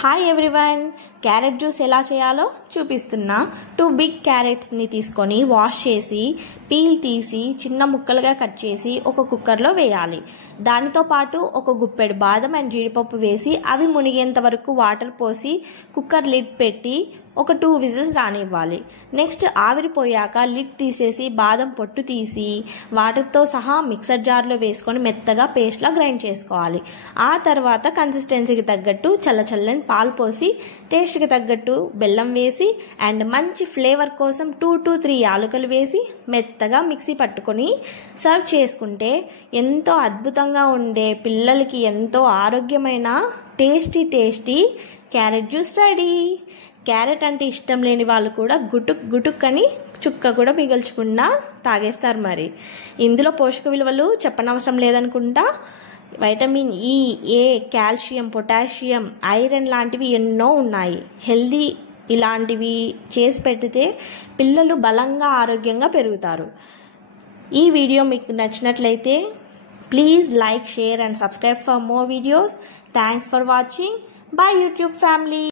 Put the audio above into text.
Hi everyone, carrot juice ఎలా చేయాలో చూపిస్తున్నా. 2 బిగ్ క్యారెట్స్ని తీసుకొని వాష్ చేసి పీల్ తీసి చిన్న ముక్కలుగా కట్ చేసి ఒక కుక్కర్లో వేయాలి. దానితో పాటు ఒక గుప్పెడు బాదం అండ్ జీడిపప్పు వేసి అవి మునిగేంత వరకు వాటర్ పోసి కుక్కర్ లిడ్ పెట్టి ఒక 2 విజిల్స్ రానివ్వాలి. నెక్స్ట్ ఆవిరిపోయాక లిడ్ తీసేసి బాదం పొట్టు తీసి వాటర్తో సహా మిక్సర్ జార్లో వేసుకొని మెత్తగా పేస్ట్లా గ్రైండ్ చేసుకోవాలి. ఆ తర్వాత కన్సిస్టెన్సీకి తగ్గట్టు చల్లని పాలు పోసి టేస్ట్కి తగ్గట్టు బెల్లం వేసి అండ్ మంచి ఫ్లేవర్ కోసం 2 to 3 యాలకులు వేసి మెత్తగా మిక్సీ పట్టుకొని సర్వ్ చేసుకుంటే ఎంతో అద్భుతంగా ఉండే పిల్లలకి ఎంతో ఆరోగ్యమైన tasty carrot juice ready. Carrot అంటే ఇష్టం లేని వాళ్ళు కూడా గుటుక్ అని చుక్క కూడా మిగల్చకుండా తాగేస్తారు. మరి ఇందులో పోషక విలువలు చెప్పనవసరం లేదనుకుంటా. వైటమిన్ ఈ, ఏ, కాల్షియం, పొటాషియం, ఐరన్ లాంటివి ఎన్నో ఉన్నాయి. హెల్దీ ఇలాంటివి చేసి పెడితే పిల్లలు బలంగా ఆరోగ్యంగా పెరుగుతారు. ఈ వీడియో మీకు నచ్చినట్లయితే please like, share and subscribe for more videos. Thanks for watching. By YouTube family.